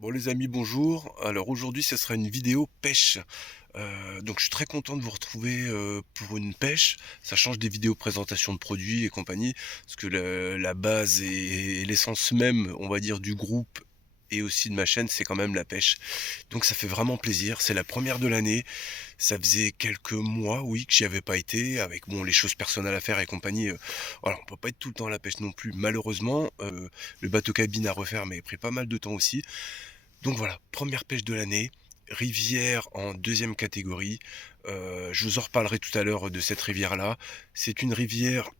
Bon les amis, bonjour. Alors aujourd'hui, ce sera une vidéo pêche. Donc je suis très content de vous retrouver, pour une pêche. Ça change des vidéos présentation de produits et compagnie, parce que le la base et l'essence même, on va dire, du groupe et aussi de ma chaîne, c'est quand même la pêche. Donc ça fait vraiment plaisir. C'est la première de l'année. Ça faisait quelques mois, oui, que j'y avais pas été avec, bon, les choses personnelles à faire et compagnie, voilà, on peut pas être tout le temps à la pêche non plus malheureusement. Le bateau cabine à refaire m'avait pris pas mal de temps aussi. Donc voilà, première pêche de l'année, rivière en deuxième catégorie. Je vous en reparlerai tout à l'heure de cette rivière-là. C'est une rivière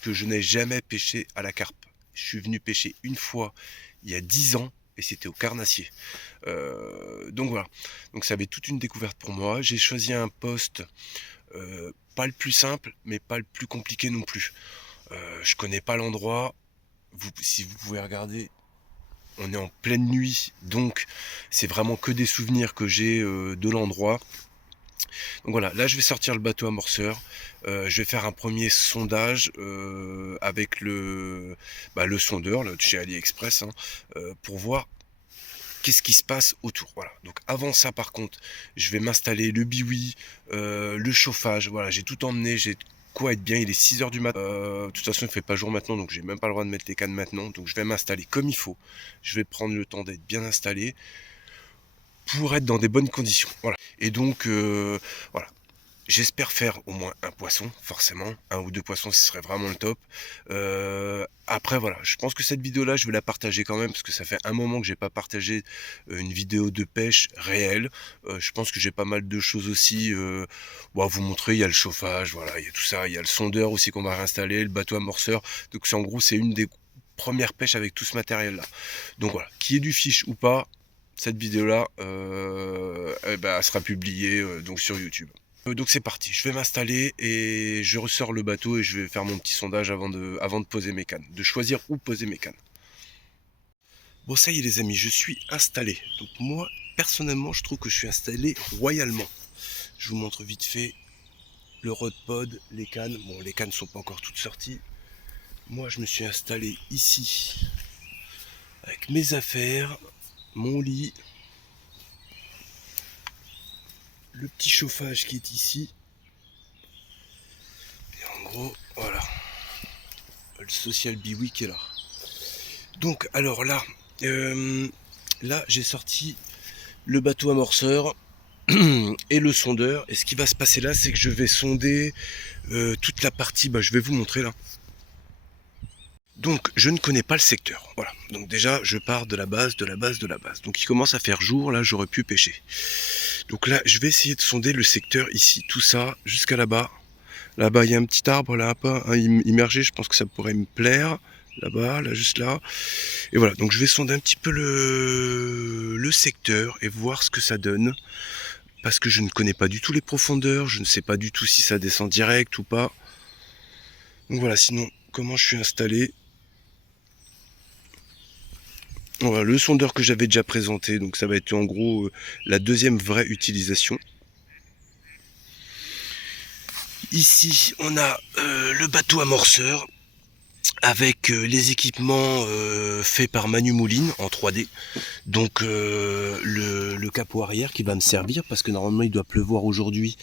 que je n'ai jamais pêché à la carpe. Je suis venu pêcher une fois il y a 10 ans et c'était au carnassier. Donc voilà, donc ça avait toute une découverte pour moi. J'ai choisi un poste, pas le plus simple, mais pas le plus compliqué non plus. Je connais pas l'endroit. Si vous pouvez regarder, on est en pleine nuit, donc c'est vraiment que des souvenirs que j'ai, de l'endroit. Donc voilà, là je vais sortir le bateau amorceur, je vais faire un premier sondage, avec le sondeur là, de chez AliExpress, hein, pour voir qu'est-ce qui se passe autour. Voilà, donc avant ça par contre, je vais m'installer le biwi, le chauffage, voilà, j'ai tout emmené, j'ai de quoi être bien. Il est 6 heures du matin. De toute façon il fait pas jour maintenant, donc j'ai même pas le droit de mettre les cannes maintenant, donc je vais m'installer comme il faut. Je vais prendre le temps d'être bien installé pour être dans des bonnes conditions. Voilà. Et donc, voilà. J'espère faire au moins un poisson, forcément. Un ou deux poissons, ce serait vraiment le top. Après, voilà, je pense que cette vidéo-là, je vais la partager quand même, parce que ça fait un moment que j'ai pas partagé une vidéo de pêche réelle. Je pense que j'ai pas mal de choses aussi, bon, à vous montrer. Il y a le chauffage, voilà, il y a tout ça. Il y a le sondeur aussi qu'on va réinstaller, le bateau amorceur. Donc, en gros, c'est une des premières pêches avec tout ce matériel-là. Donc voilà, qu'il y ait du fiche ou pas, cette vidéo-là, eh ben, elle sera publiée donc sur YouTube. Donc c'est parti, je vais m'installer et je ressors le bateau et je vais faire mon petit sondage avant de poser mes cannes, de choisir où poser mes cannes. Bon ça y est les amis, je suis installé. Donc moi, personnellement, je trouve que je suis installé royalement. Je vous montre vite fait le rod pod, les cannes. Bon, les cannes sont pas encore toutes sorties. Moi, je me suis installé ici avec mes affaires, mon lit, le petit chauffage qui est ici. Et en gros, voilà, le social biwi qui est là. Donc alors là, là j'ai sorti le bateau amorceur et le sondeur. Et ce qui va se passer là, c'est que je vais sonder toute la partie, bah, je vais vous montrer là. Donc je ne connais pas le secteur. Voilà. Donc déjà je pars de la base, de la base, de la base. Donc il commence à faire jour, là j'aurais pu pêcher. Donc là je vais essayer de sonder le secteur ici, tout ça, jusqu'à là-bas. Là-bas, il y a un petit arbre, là, pas immergé, je pense que ça pourrait me plaire. Là-bas, là, juste là. Et voilà, donc je vais sonder un petit peu le secteur et voir ce que ça donne. Parce que je ne connais pas du tout les profondeurs, je ne sais pas du tout si ça descend direct ou pas. Donc voilà, sinon, comment je suis installé. Voilà, le sondeur que j'avais déjà présenté, donc ça va être en gros la deuxième vraie utilisation. Ici, on a le bateau amorceur avec les équipements faits par Manu Mouline en 3D. Donc le capot arrière qui va me servir parce que normalement il doit pleuvoir aujourd'hui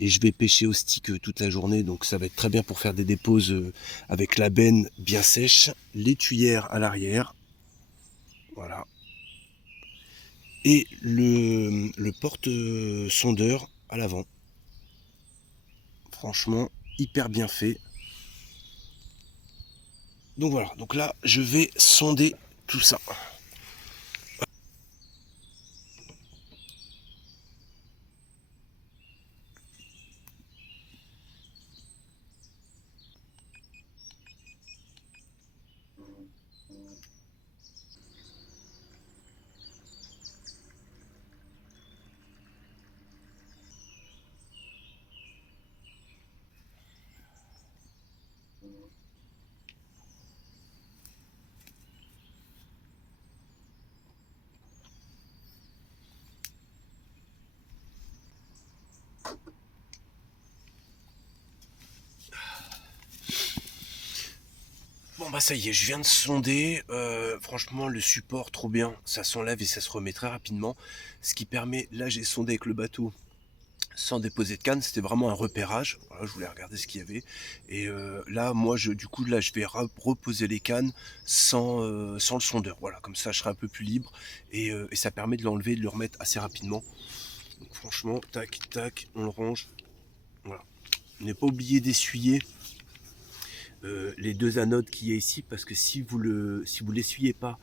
et je vais pêcher au stick toute la journée, donc ça va être très bien pour faire des déposes avec la benne bien sèche, les tuyères à l'arrière, voilà, et le porte-sondeur à l'avant. Franchement, hyper bien fait. Donc voilà, donc là je vais sonder tout ça. Bon bah ça y est, je viens de sonder, franchement le support trop bien, ça s'enlève et ça se remet très rapidement. Ce qui permet, là j'ai sondé avec le bateau sans déposer de canne, c'était vraiment un repérage. Voilà, je voulais regarder ce qu'il y avait. Et là, moi, du coup, là, je vais reposer les cannes sans le sondeur. Voilà, comme ça, je serai un peu plus libre et ça permet de l'enlever et de le remettre assez rapidement. Donc, franchement, tac, tac, on le range. Voilà. N'est pas oublié d'essuyer les deux anodes qu'il y a ici, parce que si vous l'essuyez pas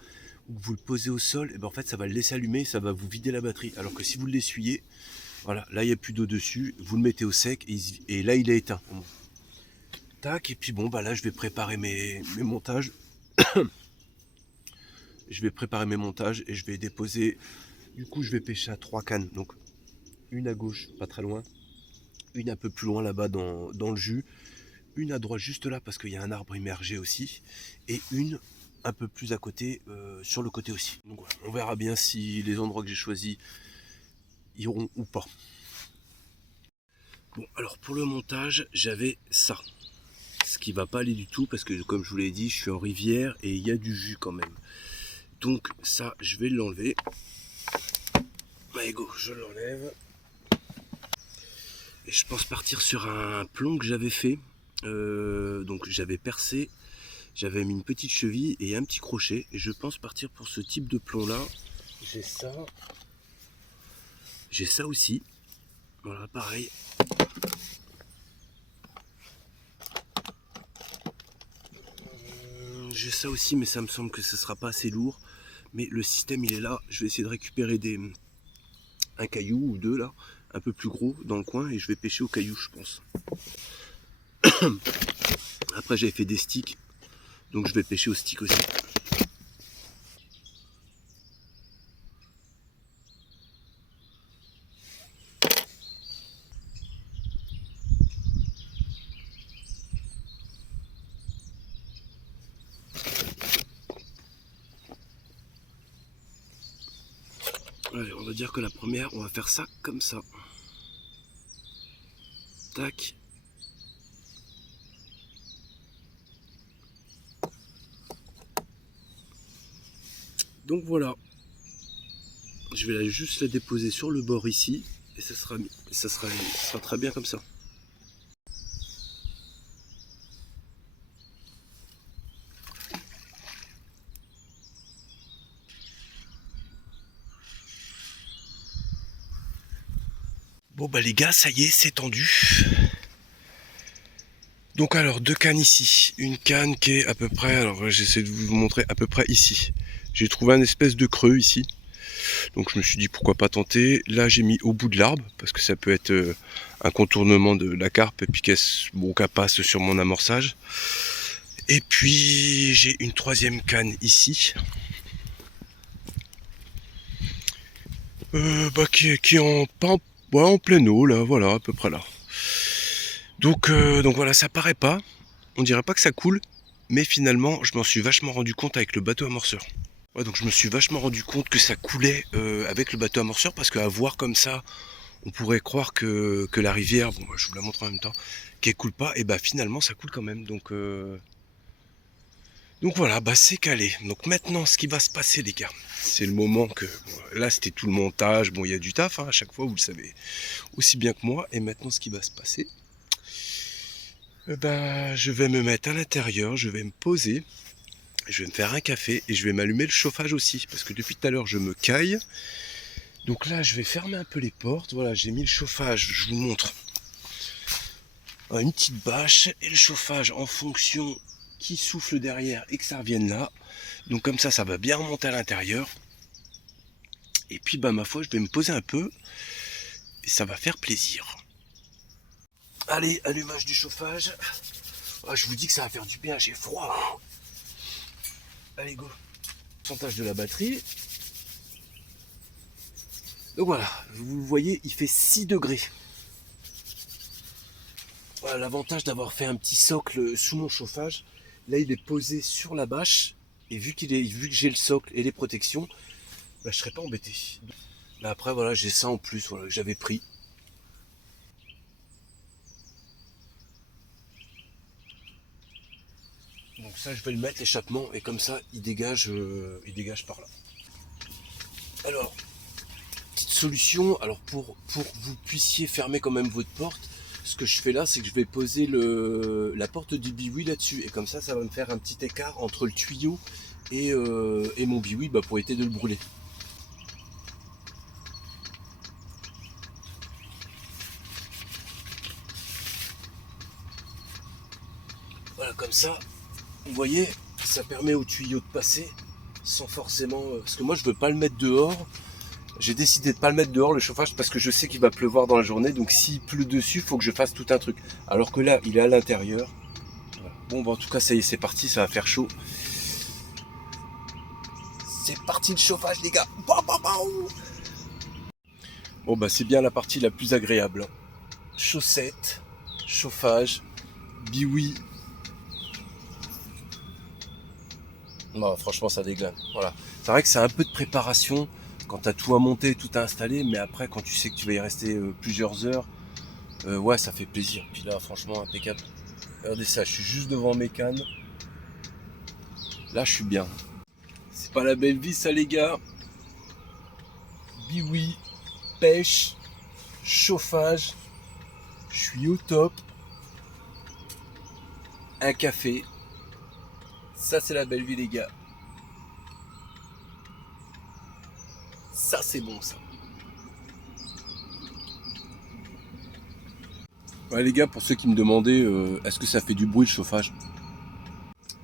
ou que vous le posez au sol, et ben en fait, ça va le laisser allumer, ça va vous vider la batterie. Alors que si vous l'essuyez, voilà, là il n'y a plus d'eau dessus, vous le mettez au sec et là il est éteint. Tac, et puis bon, bah là je vais préparer mes montages. Je vais préparer mes montages et je vais déposer. Du coup, je vais pêcher à 3 cannes. Donc, une à gauche, pas très loin. Une un peu plus loin là-bas dans le jus. Une à droite, juste là, parce qu'il y a un arbre immergé aussi. Et une un peu plus à côté, sur le côté aussi. Donc voilà, on verra bien si les endroits que j'ai choisis iront ou pas. Bon, alors pour le montage, j'avais ça. Ce qui va pas aller du tout parce que comme je vous l'ai dit, je suis en rivière et il y a du jus quand même. Donc ça, je vais l'enlever. Allez go, je l'enlève. Et je pense partir sur un plomb que j'avais fait. Donc j'avais percé, j'avais mis une petite cheville et un petit crochet. Et je pense partir pour ce type de plomb là. J'ai ça. J'ai ça aussi. Voilà, pareil. J'ai ça aussi, mais ça me semble que ce sera pas assez lourd. Mais le système il est là. Je vais essayer de récupérer un caillou ou deux là, un peu plus gros dans le coin, et je vais pêcher au caillou, je pense. Après j'avais fait des sticks, donc je vais pêcher au stick aussi. Allez, on va dire que la première, on va faire ça comme ça. Tac. Donc voilà. Je vais juste la déposer sur le bord ici. Et ça sera très bien comme ça. Bon bah les gars, ça y est, c'est tendu. Donc alors, deux cannes ici. Une canne qui est à peu près, alors j'essaie de vous montrer à peu près ici. J'ai trouvé un espèce de creux ici. Donc je me suis dit pourquoi pas tenter. Là j'ai mis au bout de l'arbre, parce que ça peut être un contournement de la carpe et puis qu'elle passe sur mon amorçage. Et puis j'ai une troisième canne ici. Qui est en pleine eau là, voilà, à peu près là. Donc voilà, ça paraît pas, on dirait pas que ça coule, mais finalement je m'en suis vachement rendu compte avec le bateau amorceur. Ouais, donc je me suis vachement rendu compte que ça coulait avec le bateau amorceur, parce qu'à voir comme ça, on pourrait croire que la rivière, bon je vous la montre en même temps, qu'elle coule pas, et bah finalement ça coule quand même. Donc voilà, bah c'est calé. Donc maintenant ce qui va se passer les gars, c'est le moment que, bon, là c'était tout le montage, bon il y a du taf hein, à chaque fois, vous le savez aussi bien que moi, et maintenant ce qui va se passer, ben, je vais me mettre à l'intérieur, je vais me poser, je vais me faire un café et je vais m'allumer le chauffage aussi, parce que depuis tout à l'heure je me caille. Donc là je vais fermer un peu les portes, voilà, j'ai mis le chauffage, je vous montre. Une petite bâche et le chauffage en fonction qui souffle derrière et que ça revienne là. Donc comme ça va bien remonter à l'intérieur. Et puis bah ma foi, je vais me poser un peu et ça va faire plaisir. Allez, allumage du chauffage. Ah, je vous dis que ça va faire du bien, j'ai froid. Allez go. Pourcentage de la batterie. Donc voilà, vous le voyez, il fait 6 degrés. Voilà l'avantage d'avoir fait un petit socle sous mon chauffage. Là il est posé sur la bâche. Et vu que j'ai le socle et les protections, bah, je serais pas embêté. Là après voilà, j'ai ça en plus, voilà, que j'avais pris. Donc pour ça je vais le mettre l'échappement et comme ça il dégage par là. Alors, petite solution, alors pour que vous puissiez fermer quand même votre porte, ce que je fais là, c'est que je vais poser la porte du biwi là-dessus. Et comme ça va me faire un petit écart entre le tuyau et mon biwi pour éviter de le brûler. Voilà, comme ça, vous voyez, ça permet au tuyau de passer sans forcément... parce que moi, je veux pas le mettre dehors. J'ai décidé de pas le mettre dehors, le chauffage, parce que je sais qu'il va pleuvoir dans la journée. Donc s'il pleut dessus, il faut que je fasse tout un truc. Alors que là, il est à l'intérieur. Voilà. Bon, en tout cas, ça y est, c'est parti, ça va faire chaud. C'est parti le chauffage, les gars. Bon, c'est bien la partie la plus agréable. Chaussettes, chauffage, biwi. Franchement, ça déglingue. Voilà. C'est vrai que c'est un peu de préparation quand tu as tout à monter, tout à installer, mais après, quand tu sais que tu vas y rester plusieurs heures, ouais, ça fait plaisir. Puis là, franchement, impeccable. Regardez ça, je suis juste devant mes cannes. Là, je suis bien. C'est pas la belle vie, ça, les gars. Biwi, pêche, chauffage. Je suis au top. Un café. Ça, c'est la belle vie, les gars. Ça, c'est bon, ça. Ouais, les gars, pour ceux qui me demandaient, est-ce que ça fait du bruit le chauffage?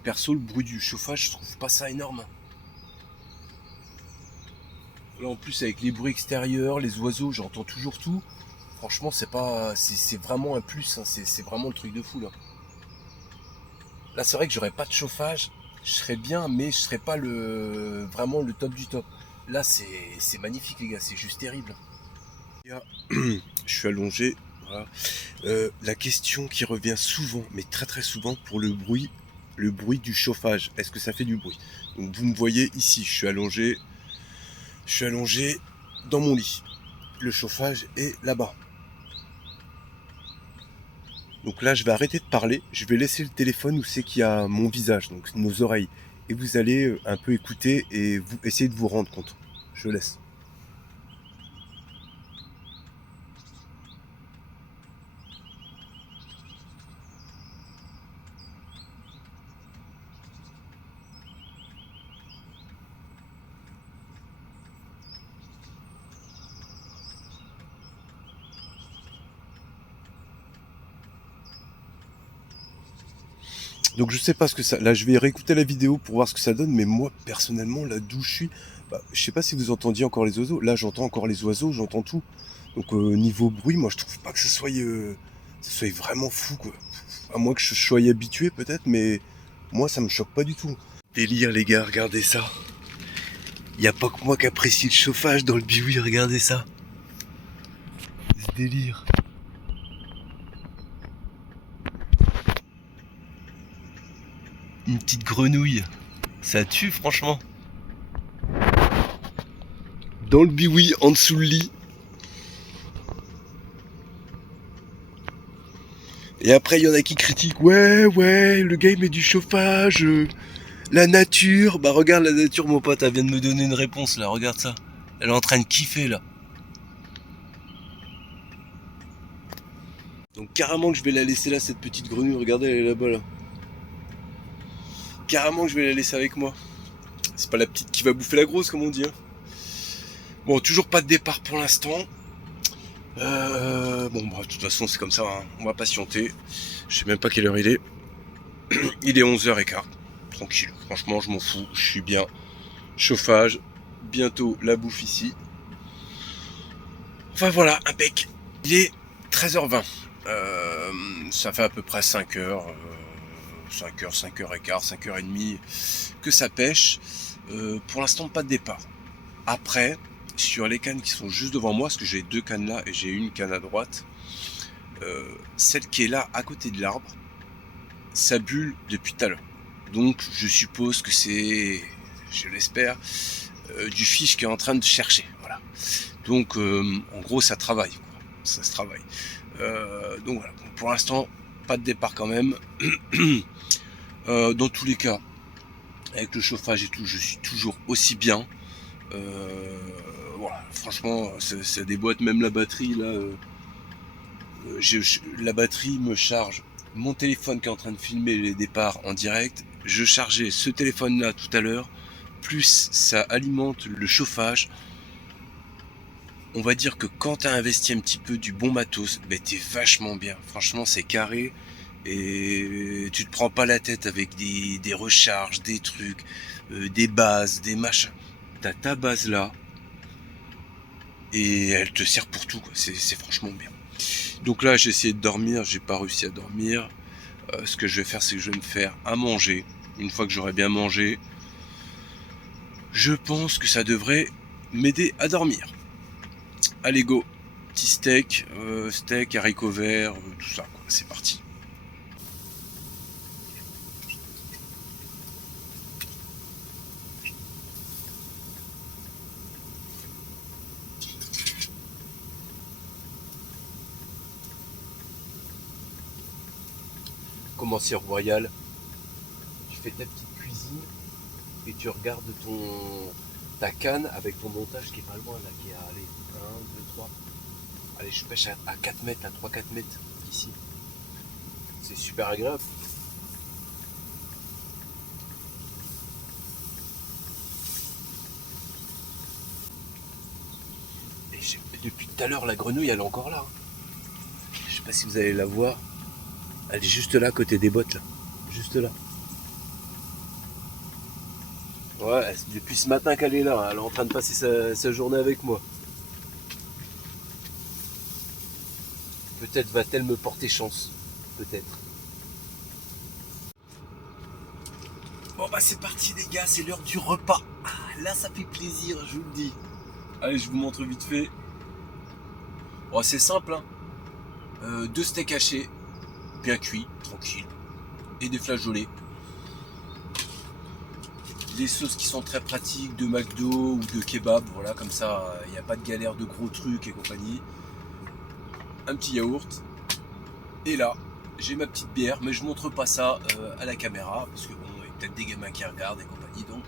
Perso, le bruit du chauffage, je trouve pas ça énorme. Là, en plus, avec les bruits extérieurs, les oiseaux, j'entends toujours tout. Franchement, c'est vraiment un plus. Hein. C'est vraiment le truc de fou, là. Là, c'est vrai que j'aurais pas de chauffage. Je serais bien, mais je serais pas vraiment le top du top. Là, c'est magnifique, les gars. C'est juste terrible. Je suis allongé. Voilà. La question qui revient souvent, mais très très souvent, pour le bruit du chauffage. Est-ce que ça fait du bruit? Donc, vous me voyez ici, je suis allongé dans mon lit. Le chauffage est là-bas. Donc là, je vais arrêter de parler. Je vais laisser le téléphone où c'est qu'il y a mon visage, donc nos oreilles. Et vous allez un peu écouter et vous essayer de vous rendre compte. Je laisse. Donc je sais pas ce que ça... Là, je vais réécouter la vidéo pour voir ce que ça donne. Mais moi, personnellement, là d'où je suis... je sais pas si vous entendiez encore les oiseaux. Là, j'entends encore les oiseaux, j'entends tout. Donc niveau bruit, moi, je trouve pas que ça soit vraiment fou, quoi. À moins que je sois habitué, peut-être, mais moi, ça me choque pas du tout. Délire, les gars, regardez ça. Y a pas que moi qui apprécie le chauffage dans le biwi, regardez ça. Ce délire. Une petite grenouille. Ça tue, franchement. Dans le biwi, en dessous le lit. Et après, il y en a qui critiquent. Ouais, le gars il met du chauffage. La nature. Bah, regarde la nature, mon pote. Elle vient de me donner une réponse, là. Regarde ça. Elle est en train de kiffer, là. Donc, carrément que je vais la laisser là, cette petite grenouille. Regardez, elle est là-bas, là. Carrément que je vais la laisser avec moi. C'est pas la petite qui va bouffer la grosse, comme on dit. Hein. Bon, toujours pas de départ pour l'instant. De toute façon, c'est comme ça. Hein. On va patienter. Je sais même pas quelle heure il est. Il est 11h15. Tranquille. Franchement, je m'en fous. Je suis bien. Chauffage. Bientôt la bouffe ici. Enfin voilà, impec. Il est 13h20. Ça fait à peu près 5h. 5h, 5h15, 5h30 que ça pêche. Pour l'instant, pas de départ. Après, sur les cannes qui sont juste devant moi, parce que j'ai 2 cannes là et j'ai une canne à droite, celle qui est là à côté de l'arbre, ça bulle depuis tout à l'heure. Donc je suppose que c'est, je l'espère, du fiche qui est en train de chercher. Voilà. Donc en gros ça travaille, quoi. Ça se travaille. Donc voilà. Pour l'instant, pas de départ quand même. Dans tous les cas, avec le chauffage et tout, je suis toujours aussi bien. Voilà, franchement, ça déboîte même la batterie là. La batterie me charge mon téléphone qui est en train de filmer les départs en direct. Je chargeais ce téléphone là tout à l'heure, plus ça alimente le chauffage. On va dire que quand tu as investi un petit peu du bon matos, ben t'es vachement bien. Franchement, c'est carré et tu te prends pas la tête avec des recharges, des trucs, des bases, des machins. T'as ta base là et elle te sert pour tout, quoi. C'est franchement bien. Donc là, j'ai essayé de dormir, j'ai pas réussi à dormir. Ce que je vais faire, c'est que je vais me faire à manger. Une fois que j'aurai bien mangé, je pense que ça devrait m'aider à dormir. Allez go, petit steak, steak, haricots verts, tout ça, quoi. C'est parti. Commencer royal, tu fais ta petite cuisine et tu regardes ta canne avec ton montage qui est pas loin là, qui est à allez, 1, 2, 3. Allez, je pêche à 4 mètres, à 3-4 mètres d'ici. C'est super agréable. Et depuis tout à l'heure, la grenouille, elle est encore là. Je sais pas si vous allez la voir. Elle est juste là, à côté des bottes, là. Juste là. Ouais, depuis ce matin qu'elle est là. Elle est en train de passer sa journée avec moi. Peut-être va-t-elle me porter chance. Peut-être. Bon bah c'est parti les gars, c'est l'heure du repas. Ah, là ça fait plaisir, je vous le dis. Allez, je vous montre vite fait. Bon, c'est simple, hein. 2 steaks hachés, bien cuits, tranquille. Et des flageolets. Des sauces qui sont très pratiques, de McDo ou de kebab, voilà, comme ça, il n'y a pas de galère de gros trucs et compagnie. Un petit yaourt. Et là, j'ai ma petite bière, mais je montre pas ça à la caméra, parce que bon, il y a peut-être des gamins qui regardent et compagnie, donc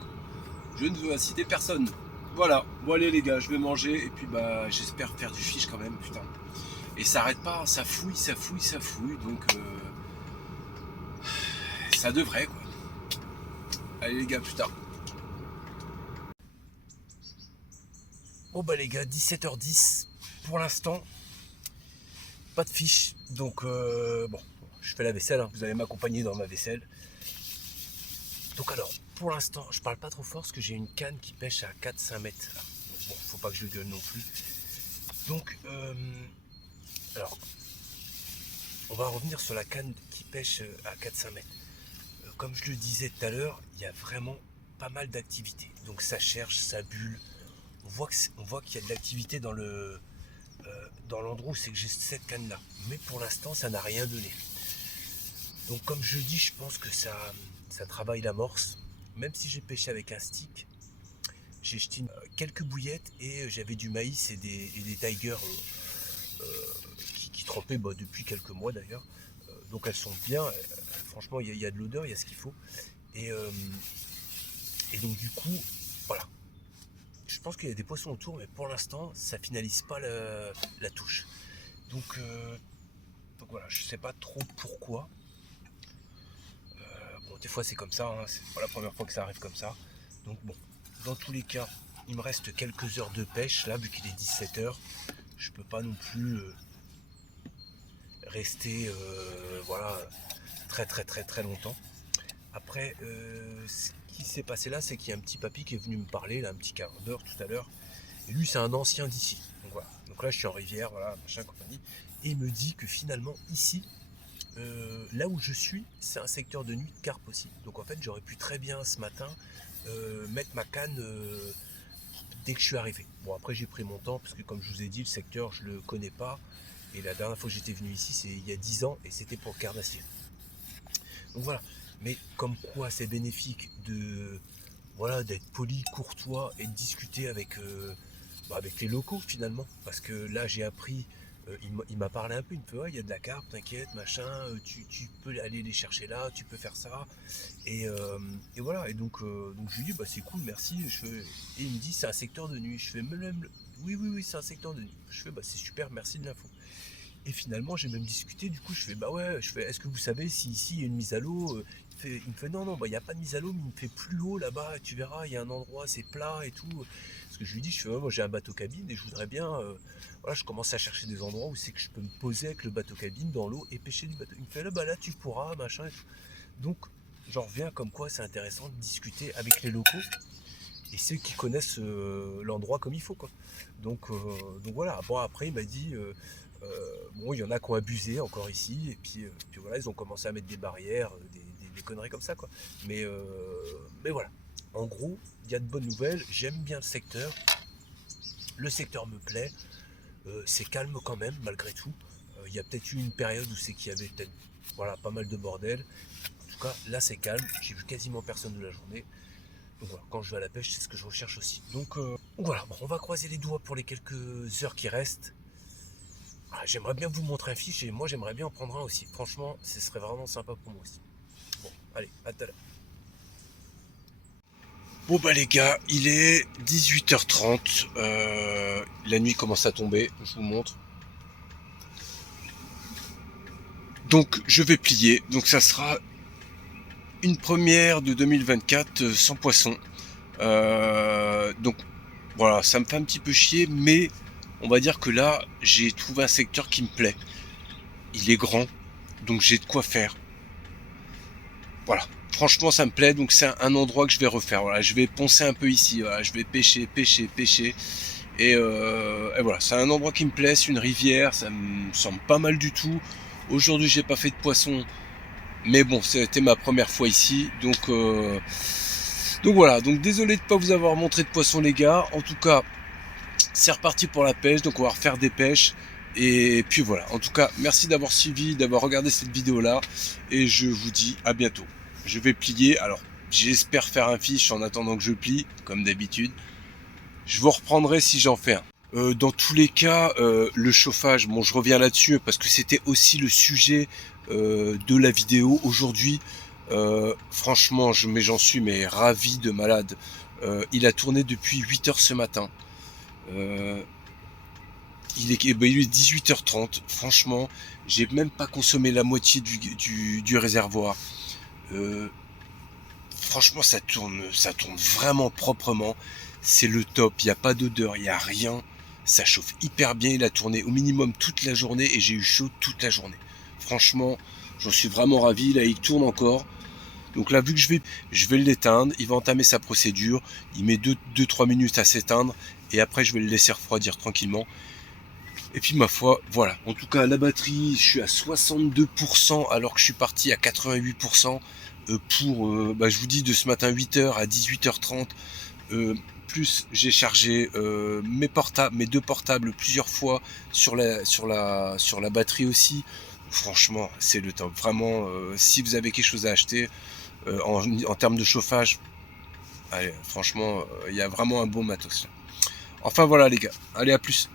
je ne veux inciter personne. Voilà, bon allez les gars, je vais manger, et puis bah j'espère faire du fiche quand même, putain. Et ça arrête pas, ça fouille, ça fouille, ça fouille, donc ça devrait quoi. Allez les gars, plus tard. Bon bah les gars, 17h10, pour l'instant, pas de fiche, donc bon, je fais la vaisselle, hein. Vous allez m'accompagner dans ma vaisselle. Donc alors, pour l'instant, je parle pas trop fort parce que j'ai une canne qui pêche à 4-5 mètres. Là. Donc bon, faut pas que je gueule non plus. Donc, alors, on va revenir sur la canne qui pêche à 4-5 mètres. Comme je le disais tout à l'heure, il y a vraiment pas mal d'activités. Donc ça cherche, ça bulle. On voit qu'il y a de l'activité dans l'endroit où c'est que j'ai cette canne là. Mais pour l'instant, ça n'a rien donné. Donc comme je dis, je pense que ça travaille l'amorce. Même si j'ai pêché avec un stick, j'ai jeté quelques bouillettes et j'avais du maïs et des tigers qui trempaient depuis quelques mois d'ailleurs. Donc elles sont bien. Franchement, il y a de l'odeur, il y a ce qu'il faut. Et, euh, et donc du coup, voilà. Je pense qu'il y a des poissons autour, mais pour l'instant, ça finalise pas la touche. Donc voilà, je sais pas trop pourquoi. Bon, des fois c'est comme ça, hein, c'est pas la première fois que ça arrive comme ça. Donc bon, dans tous les cas, il me reste quelques heures de pêche, là, vu qu'il est 17h. Je peux pas non plus rester voilà, très très très très longtemps. Après, ce qui s'est passé là, c'est qu'il y a un petit papy qui est venu me parler, là, un petit quart d'heure tout à l'heure. Et lui, c'est un ancien d'ici. Donc voilà. Donc là, je suis en rivière, voilà, machin, compagnie. Et il me dit que finalement, ici, là où je suis, c'est un secteur de nuit de carpe aussi. Donc en fait, j'aurais pu très bien ce matin mettre ma canne dès que je suis arrivé. Bon, après, j'ai pris mon temps parce que, comme je vous ai dit, le secteur, je le connais pas. Et la dernière fois que j'étais venu ici, c'est il y a 10 ans et c'était pour le carnassier. Donc voilà. Mais comme quoi, c'est bénéfique de voilà d'être poli, courtois et de discuter avec les locaux finalement. Parce que là, j'ai appris Il m'a parlé un peu, il me fait ouais, il y a de la carpe, t'inquiète, machin, tu peux aller les chercher là, tu peux faire ça. Et, euh, et voilà, et donc je lui dis bah c'est cool, merci. Et il me dit c'est un secteur de nuit. Je fais oui, oui, oui, c'est un secteur de nuit. Je fais bah c'est super, merci de l'info. Et finalement, j'ai même discuté, du coup, je fais, bah ouais, je fais, est-ce que vous savez si ici il y a une mise à l'eau il me fait, non, non, bah il n'y a pas de mise à l'eau, mais il me fait plus haut là-bas, tu verras, il y a un endroit, c'est plat et tout. Parce que je lui dis, je fais, ouais, moi j'ai un bateau cabine et je voudrais bien, voilà, je commence à chercher des endroits où c'est que je peux me poser avec le bateau cabine dans l'eau et pêcher du bateau. Il me fait, là, bah là, tu pourras, machin et tout. Donc, j'en reviens comme quoi c'est intéressant de discuter avec les locaux et ceux qui connaissent l'endroit comme il faut, quoi. Donc voilà. Bon, après il m'a dit bon, il y en a qui ont abusé encore ici et puis voilà, ils ont commencé à mettre des barrières, des conneries comme ça, quoi. Mais voilà, en gros il y a de bonnes nouvelles, j'aime bien le secteur me plaît, c'est calme quand même malgré tout. Il y a peut-être eu une période où c'est qu'il y avait peut-être voilà, pas mal de bordel. En tout cas là c'est calme, j'ai vu quasiment personne de la journée. Donc voilà, quand je vais à la pêche, c'est ce que je recherche aussi. Donc voilà, bon, on va croiser les doigts pour les quelques heures qui restent. Ah, j'aimerais bien vous montrer un fiche et moi j'aimerais bien en prendre un aussi. Franchement, ce serait vraiment sympa pour moi aussi. Bon, allez, à tout à l'heure. Bon bah les gars, il est 18h30. La nuit commence à tomber, je vous montre. Donc je vais plier. Donc ça sera une première de 2024 sans poisson. Donc voilà, ça me fait un petit peu chier, mais on va dire que là, j'ai trouvé un secteur qui me plaît. Il est grand, donc j'ai de quoi faire. Voilà. Franchement, ça me plaît, donc c'est un endroit que je vais refaire. Voilà, je vais poncer un peu ici. Voilà, je vais pêcher, pêcher, pêcher. Et voilà, c'est un endroit qui me plaît, c'est une rivière, ça me semble pas mal du tout. Aujourd'hui, j'ai pas fait de poisson, mais bon, c'était ma première fois ici, donc voilà. Donc désolé de pas vous avoir montré de poisson, les gars. En tout cas, c'est reparti pour la pêche, donc on va refaire des pêches. Et puis voilà, en tout cas, merci d'avoir suivi, d'avoir regardé cette vidéo-là, et je vous dis à bientôt. Je vais plier, alors j'espère faire un fiche en attendant que je plie, comme d'habitude. Je vous reprendrai si j'en fais un. Dans tous les cas, le chauffage, bon je reviens là-dessus parce que c'était aussi le sujet de la vidéo aujourd'hui. Franchement, j'en suis mais ravi de malade. Il a tourné depuis 8h ce matin. Euh, il est 18h30. Franchement, j'ai même pas consommé la moitié du réservoir. Euh, Franchement, ça tourne vraiment proprement. C'est le top. Il n'y a pas d'odeur, il n'y a rien. Ça chauffe hyper bien. Il a tourné au minimum toute la journée et j'ai eu chaud toute la journée. Franchement, j'en suis vraiment ravi. Là, il tourne encore. Donc là, vu que je vais l'éteindre, il va entamer sa procédure. Il met 2-3 minutes à s'éteindre et après, je vais le laisser refroidir tranquillement. Et puis ma foi, voilà. En tout cas, la batterie, je suis à 62% alors que je suis parti à 88% je vous dis, de ce matin 8h à 18h30. Plus j'ai chargé mes deux portables plusieurs fois sur la batterie aussi. Franchement, c'est le top. Vraiment, si vous avez quelque chose à acheter en termes de chauffage, allez, franchement, il y a vraiment un bon matos. Enfin voilà les gars, allez à plus.